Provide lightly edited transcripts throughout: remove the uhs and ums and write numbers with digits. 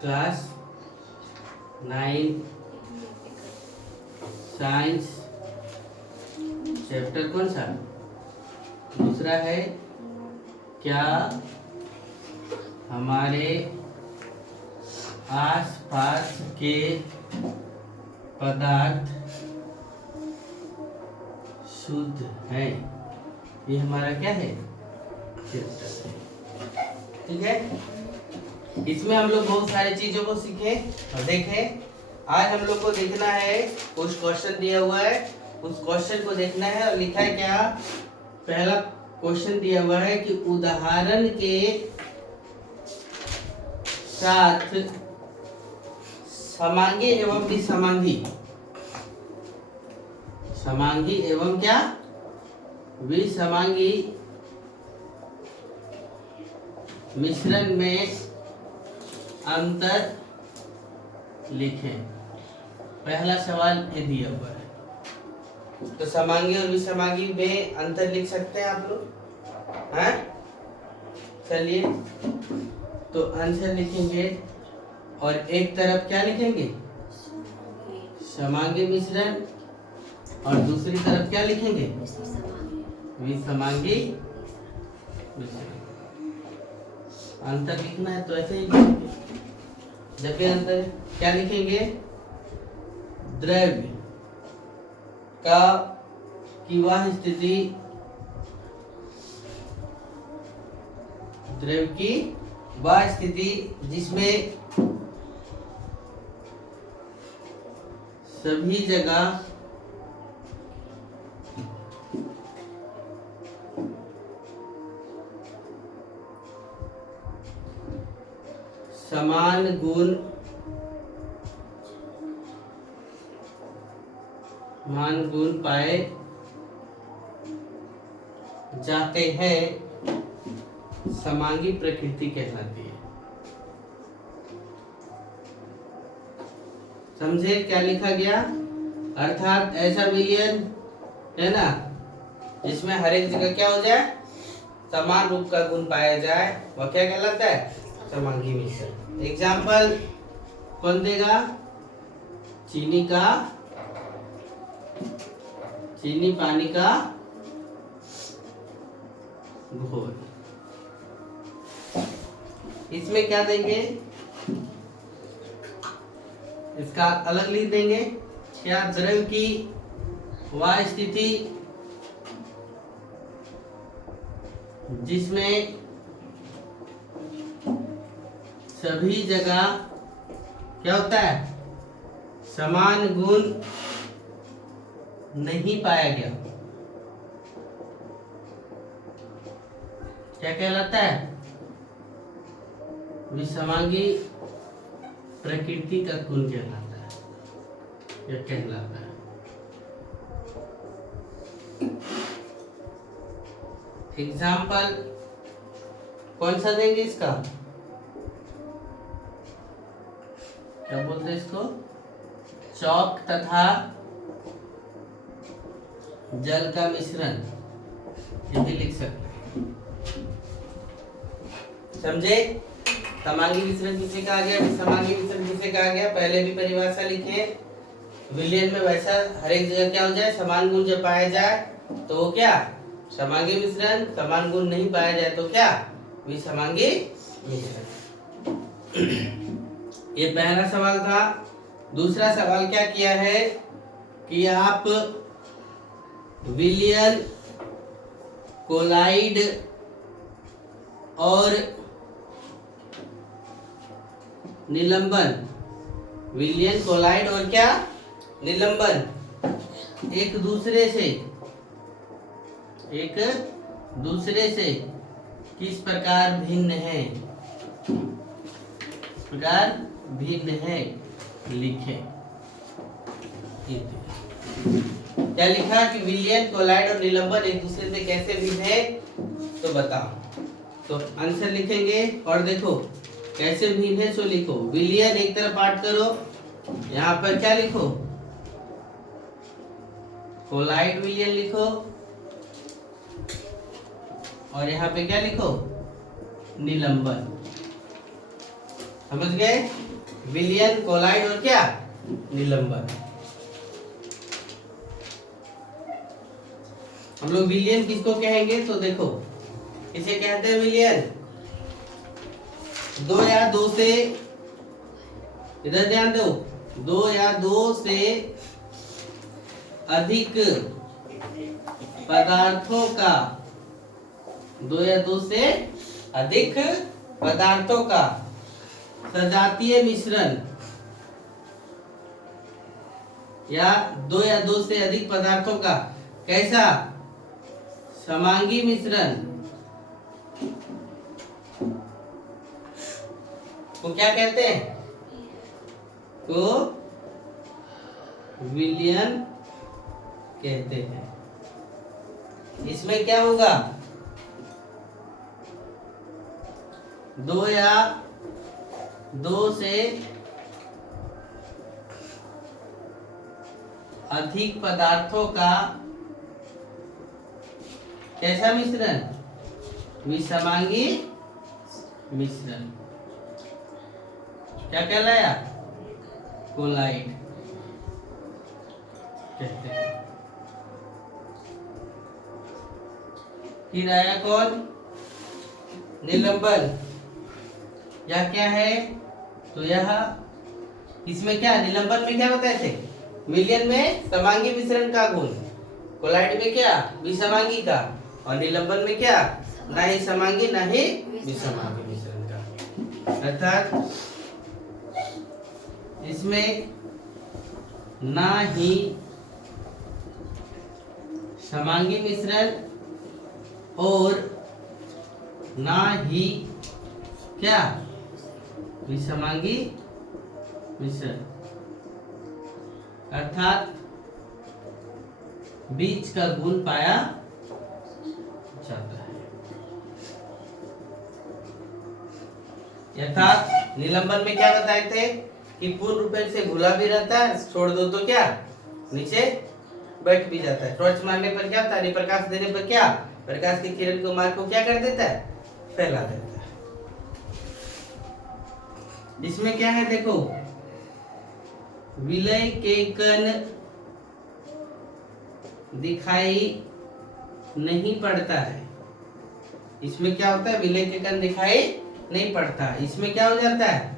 Class 9 science chapter कौन सा? दूसरा है क्या हमारे आसपास के पदार्थ शुद्ध है। ये हमारा क्या है? चैप्टर है। ठीक है, इसमें हम लोग बहुत सारी चीजों को सीखे और देखे। आज हम लोग को देखना है, कुछ क्वेश्चन दिया हुआ है, उस क्वेश्चन को देखना है। और लिखा है क्या? पहला क्वेश्चन दिया हुआ है कि उदाहरण के साथ समांगी एवं विसमांगी, समांगी एवं क्या विसमांगी मिश्रण में अंतर लिखें। पहला सवाल ये दिया हुआ है, तो समांगी और विसमांगी में अंतर लिख सकते हैं आप लोग? हैं? चलिए, तो आंसर लिखेंगे और एक तरफ क्या लिखेंगे? समांगी मिश्रण, और दूसरी तरफ क्या लिखेंगे? विसमांगी मिश्रण। अंतर लिखना है तो ऐसे ही लिखेंगे। जब भी अंतर क्या लिखेंगे? द्रव्य का की वह स्थिति, द्रव्य की वह स्थिति जिसमें सभी जगह समान गुण पाए जाते हैं, समांगी प्रकृति कहलाती है। समझे क्या लिखा गया? अर्थात ऐसा विलयन है ना जिसमें हर एक जगह क्या हो जाए? समान रूप का गुण पाया जाए, वह क्या कहलाता है? समांगी मिश्रण। एग्जाम्पल कौन देगा? चीनी पानी का घोल। इसमें क्या देंगे? इसका अलग लिख देंगे। क्या? द्रव्य की वह स्थिति जिसमें सभी जगह क्या होता है? समान गुण नहीं पाया गया, क्या कहलाता है? विसमांगी प्रकृति का गुण कहलाता है, यह कहलाता है। एग्जाम्पल कौन सा देंगे इसका? क्या बोलते हैं इसको? चौक तथा जल का मिश्रण, ये भी लिख सकते हैं। समझे? समांगी मिश्रण किसे कहा गया, विसमांगी मिश्रण किसे कहा गया? पहले भी परिभाषा लिखे। विलयन में वैसा हर एक जगह क्या हो जाए? समान गुण जब पाया जाए तो वो क्या? समांगी मिश्रण। समान गुण नहीं पाया जाए तो क्या? विसमांगी मिश्रण। ये पहला सवाल था। दूसरा सवाल क्या किया है कि आप विलयन, कोलाइड और निलंबन, विलयन, कोलाइड और क्या? निलंबन एक दूसरे से किस प्रकार भिन्न है, प्रकार भिन्न है लिखें। क्या लिखा कि विलयन, कोलाइड और निलंबन एक दूसरे से कैसे भिन्न है, तो बताओ। तो आंसर लिखेंगे और देखो कैसे भिन्न है सो लिखो। विलयन एक तरफ पाठ करो, यहाँ पर क्या लिखो? कोलाइड विलयन लिखो, और यहाँ पे क्या लिखो? निलंबन। समझ गए? विलयन, कोलाइड और क्या, निलंबन। हम लोग विलयन किसको कहेंगे? तो देखो इसे कहते हैं विलयन, दो या दो से, इधर ध्यान दो, दो या दो से अधिक पदार्थों का, दो या दो से अधिक पदार्थों का सजातीय मिश्रण, या दो या दो से अधिक पदार्थों का कैसा, समांगी मिश्रण को क्या कहते हैं? को विलयन कहते हैं। इसमें क्या होगा, दो या दो से अधिक पदार्थों का कैसा मिश्रण, विषमांगी मिश्रण, क्या कहलाया, कोलाइड कहते हैं। फिर आया कौन, निलंबन, यह क्या है? तो यह, इसमें क्या, निलंबन में क्या बताए थे, विलयन में समांगी मिश्रण का गुण, कोलाइड में क्या, विषमांगी का, और निलंबन में क्या, ना ही समांगी ना ही विषमांगी मिश्रण का। अर्थात इसमें ना ही समांगी मिश्रण और ना ही क्या, विषमांगी मिश्रण, अर्थात बीच का गुण पाया जाता है। अर्थात निलंबन में क्या बताए थे कि पूर्ण रूपेण से घुला भी रहता है, छोड़ दो तो क्या, नीचे बैठ भी जाता है। टॉर्च मारने पर क्या होता है, प्रकाश देने पर क्या, प्रकाश की किरण को मार को क्या कर देता है, फैला देता है। इसमें क्या है देखो, विलय के कण दिखाई नहीं पड़ता है। इसमें क्या होता है, विलय के कण दिखाई नहीं पड़ता। इसमें क्या हो जाता है,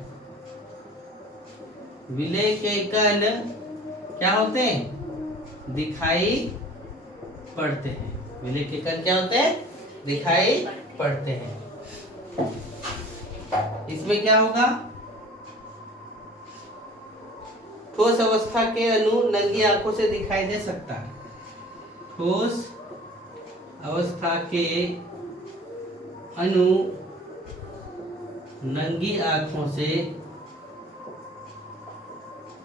विलय के कण क्या होते हैं, दिखाई पड़ते हैं। विलय के कण क्या होते हैं, दिखाई पड़ते हैं। इसमें क्या होगा, ठोस अवस्था के अणु नंगी आंखों से दिखाई दे सकता है। ठोस अवस्था के अणु नंगी आंखों से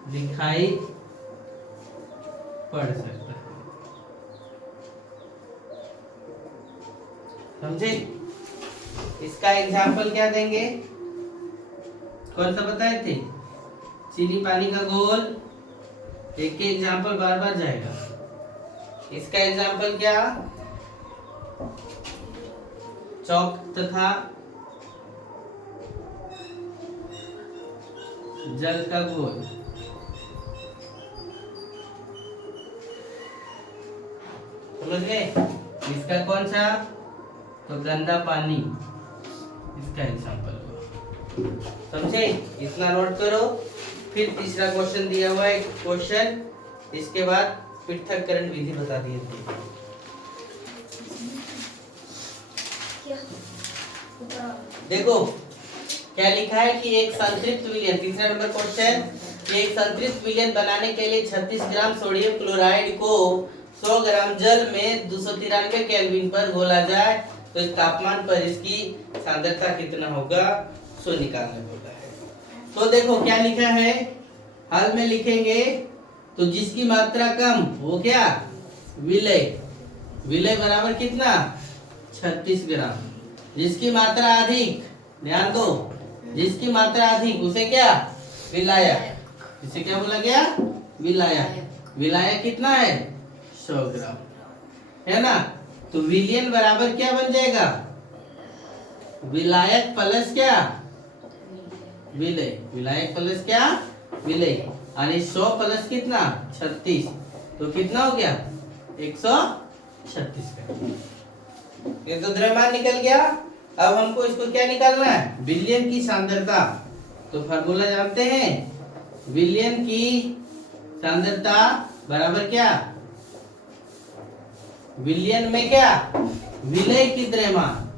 दिखाई पड़ सकता है। समझे? इसका एग्जाम्पल क्या देंगे, कौन सा बताए थे, चीनी पानी का घोल, एक के एग्जाम्पल बार बार जाएगा। इसका एग्जाम्पल क्या, चौक तथा जल का घोल। समझ गए? इसका कौन सा, तो गंदा पानी, इसका एग्जाम्पल हुआ। समझे? इतना नोट करो। फिर तीसरा क्वेश्चन दिया हुआ है क्वेश्चन, इसके बाद पृथक्करण विधि बता दिए थे। देखो क्या लिखा है कि एक संतृप्त विलयन, तीसरा नंबर क्वेश्चन, कि एक संतृप्त विलयन बनाने के लिए 36 ग्राम सोडियम क्लोराइड को 100 ग्राम जल में 293 केल्विन पर घोला जाए तो इस तापमान पर इसकी सांद्रता कितना होगा, सो निकालने होता है। तो देखो क्या लिखा है, हल में लिखेंगे तो जिसकी मात्रा कम वो क्या, विलय, विलय बराबर कितना, 36 ग्राम। जिसकी मात्रा अधिक, ध्यान दो, जिसकी मात्रा अधिक उसे क्या, विलायक। इसे क्या बोला गया, विलायक। विलायक कितना है, 100 ग्राम, है ना। तो विलयन बराबर क्या बन जाएगा, विलायक प्लस क्या, विलय, विलायक प्लस क्या, विलय। यानी 100 प्लस कितना 36, तो कितना हो गया 136 का। ये तो द्रव्यमान निकल गया। अब हमको इसको क्या निकालना है, विलयन की सांद्रता। तो फार्मूला जानते हैं, विलयन की सांद्रता बराबर क्या, विलयन में क्या, विलय की द्रव्यमान,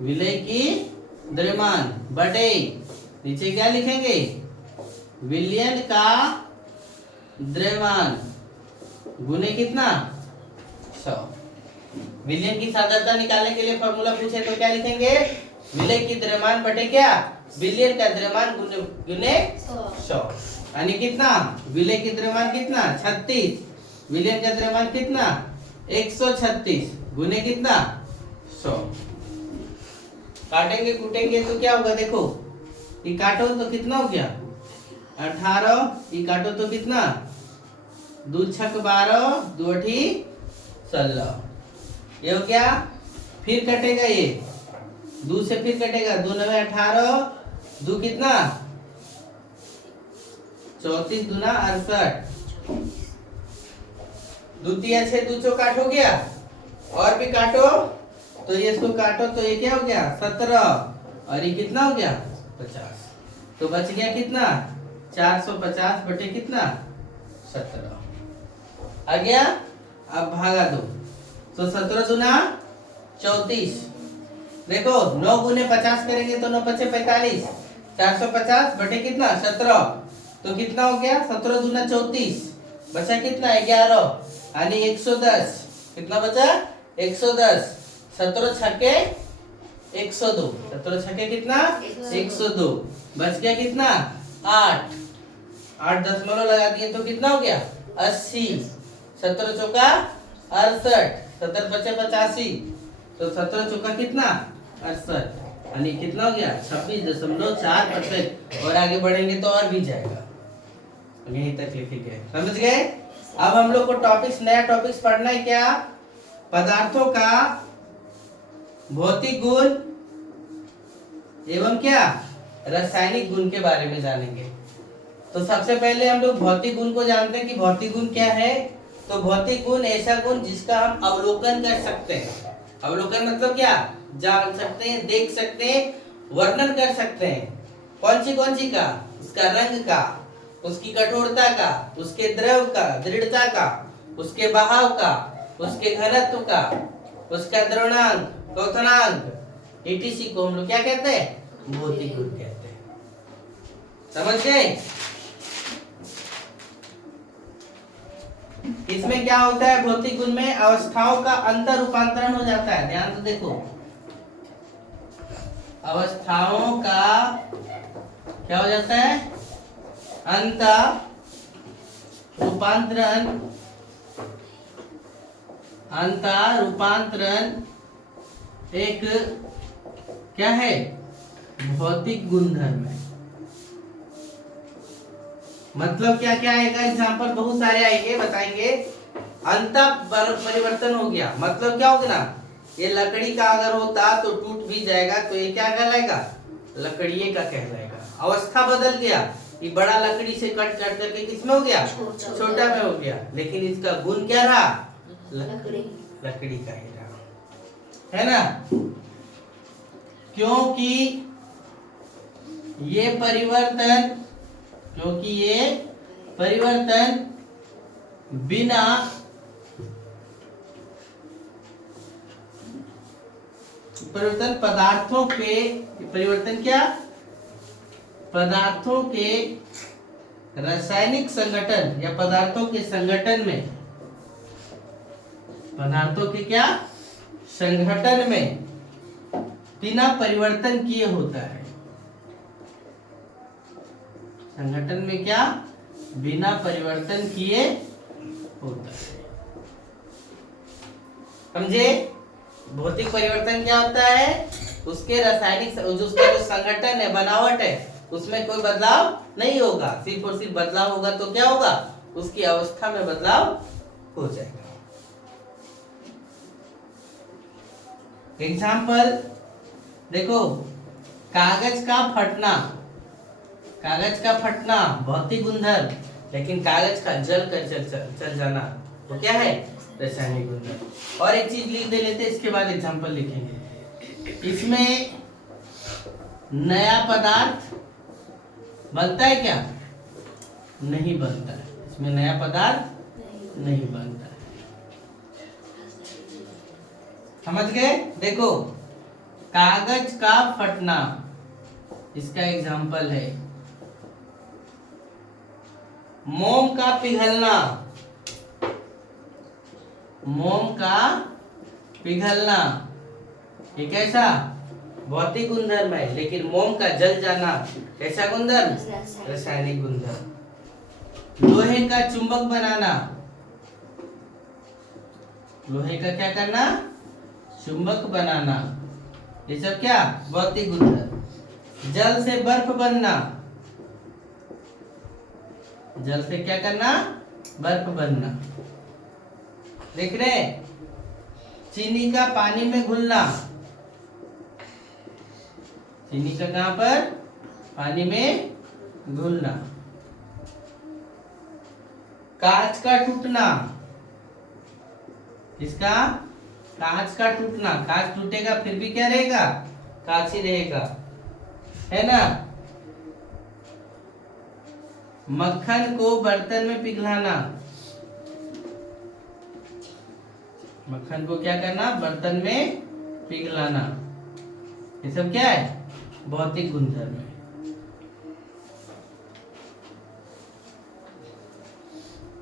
विलय की द्रव्यमान बटे नीचे क्या लिखेंगे, विलयन का द्रव्यमान गुने कितना 100। विलयन की सांद्रता निकालने के लिए फॉर्मूला पूछे तो क्या लिखेंगे, विलय की द्रव्यमान बटे क्या, विलयन का द्रव्यमान गुने 100। यानी कितना, विलय की द्रव्यमान कितना 36, विलयन का द्रव्यमान कितना 136 गुने कितना 100। काटेंगे कूटेंगे तो क्या होगा, देखो ये काटो तो कितना हो गया 18, ये काटो तो कितना 2 छक 12, 2 अठी 16, ये हो गया। फिर कटेगा ये 2 से, फिर कटेगा 2 9 18, 2 कितना 34 दूना 68, 2 3 6 2 चौक 8 हो गया। और भी काटो तो ये इसको काटो तो ये क्या हो गया 17, और ये कितना हो गया 50, तो बच गया कितना 450 बटे कितना 17 आ गया। अब भागा दो तो 17 दूना 34, देखो 9 गुने 50 करेंगे तो 9 पचे 45, 450 बटे कितना 17, तो कितना हो गया 17 दूना 34, बचा कितना 11, यानी 110, कितना बचा 110, 17 छक्के 102, 17 छक्के कितना 102, बच गया कितना 8, 8 दशमलव लगा दिए तो कितना हो गया 80, 17 चौका 68, 17 पचे 85, तो 17 चौका कितना 68, यानी कितना हो गया 26.4%। और आगे बढ़ेंगे तो और भी जाएगा, यहीं तक लिखेंगे, समझ गए। अब हम लोग को टॉपिक्स, नया टॉपिक्स पढ़ना है क्या, पदार्थों का भौतिक गुण एवं क्या रासायनिक गुण के बारे में जानेंगे। तो सबसे पहले हम लोग भौतिक गुण को जानते हैं कि भौतिक गुण क्या है। तो भौतिक गुण ऐसा गुण जिसका हम अवलोकन कर सकते हैं। अवलोकन मतलब क्या, जान सकते हैं, देख सकते हैं, वर्णन कर सकते हैं। कौन सी का, उसका रंग का, उसकी कठोरता का, उसके द्रव का, दृढ़ता का, उसके बहाव का, उसके घनत्व का, उसका द्रवणांक, क्वथनांक, etc को हम लोग क्या कहते हैं, भौतिक गुण कहते हैं। समझ गए। इसमें क्या होता है, भौतिक गुण में अवस्थाओं का अंतर रूपांतरण हो जाता है। ध्यान से देखो, अवस्थाओं का क्या हो जाता है, अंतर रूपांतरण, अंतर रूपांतरण एक क्या है, भौतिक गुणधर्म है। मतलब क्या क्या आएगा, एग्जाम्पल बहुत सारे आएंगे, बताएंगे। अंतर परिवर्तन हो गया, मतलब क्या होगा ना, ये लकड़ी का अगर होता तो टूट भी जाएगा, तो ये क्या कहलाएगा, लकड़िए का कहलाएगा। अवस्था बदल गया, ये बड़ा लकड़ी से कट कट करके किसमें हो गया, छोटा में हो गया, लेकिन इसका गुण क्या रहा, लकड़ी का ही रहा, है ना। क्योंकि ये परिवर्तन, क्योंकि ये परिवर्तन बिना परिवर्तन पदार्थों के, परिवर्तन क्या, पदार्थों के रासायनिक संगठन या पदार्थों के संगठन में, पदार्थों के क्या संगठन में बिना परिवर्तन किए होता है। संगठन में क्या, बिना परिवर्तन किए होता है। समझे। भौतिक परिवर्तन क्या होता है, उसके रासायनिक, उसका जो संगठन है, बनावट है, उसमें कोई बदलाव नहीं होगा, सिर्फ और सिर्फ बदलाव होगा तो क्या होगा, उसकी अवस्था में बदलाव हो जाएगा। एग्जाम्पल देखो, कागज का फटना, कागज का फटना भौतिक गुणधर्म, लेकिन कागज का जल कर चल जाना वो क्या है? रासायनिक गुणधर्म। और एक चीज लिख दे लेते, इसके बाद एग्जांपल लिखेंगे। इसमें नया पदार्थ बनता है क्या? नहीं बनता है। इसमें नया पदार्थ नहीं बनता है। समझ गए? देखो, कागज का फटना इसका एग्जांपल है। मोम का पिघलना, मोम का पिघलना ये कैसा? भौतिक गुणधर्म है, लेकिन मोम का जल जाना कैसा गुणधर्म? रासायनिक गुणधर्म। लोहे का चुंबक बनाना, लोहे का क्या करना? चुंबक बनाना, ये सब क्या? भौतिक गुणधर्म। जल से बर्फ बनना, जल से क्या करना? बर्फ बनना। देख रहे? चीनी का पानी में घुलना, चीनी का कहां पर? पानी में घुलना। कांच का टूटना, इसका कांच का टूटना, कांच टूटेगा फिर भी क्या रहेगा? कांच ही रहेगा, है ना? मक्खन को बर्तन में पिघलाना, मक्खन को क्या करना? बर्तन में पिघलाना, ये सब क्या है? भौतिक गुणधर्म है।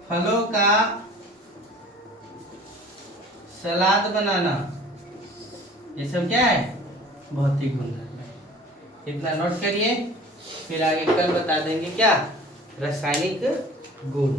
फलों का सलाद बनाना, ये सब क्या है? भौतिक गुणधर्म है। इतना नोट करिए, फिर आगे कल बता देंगे क्या? रासायनिक गुण।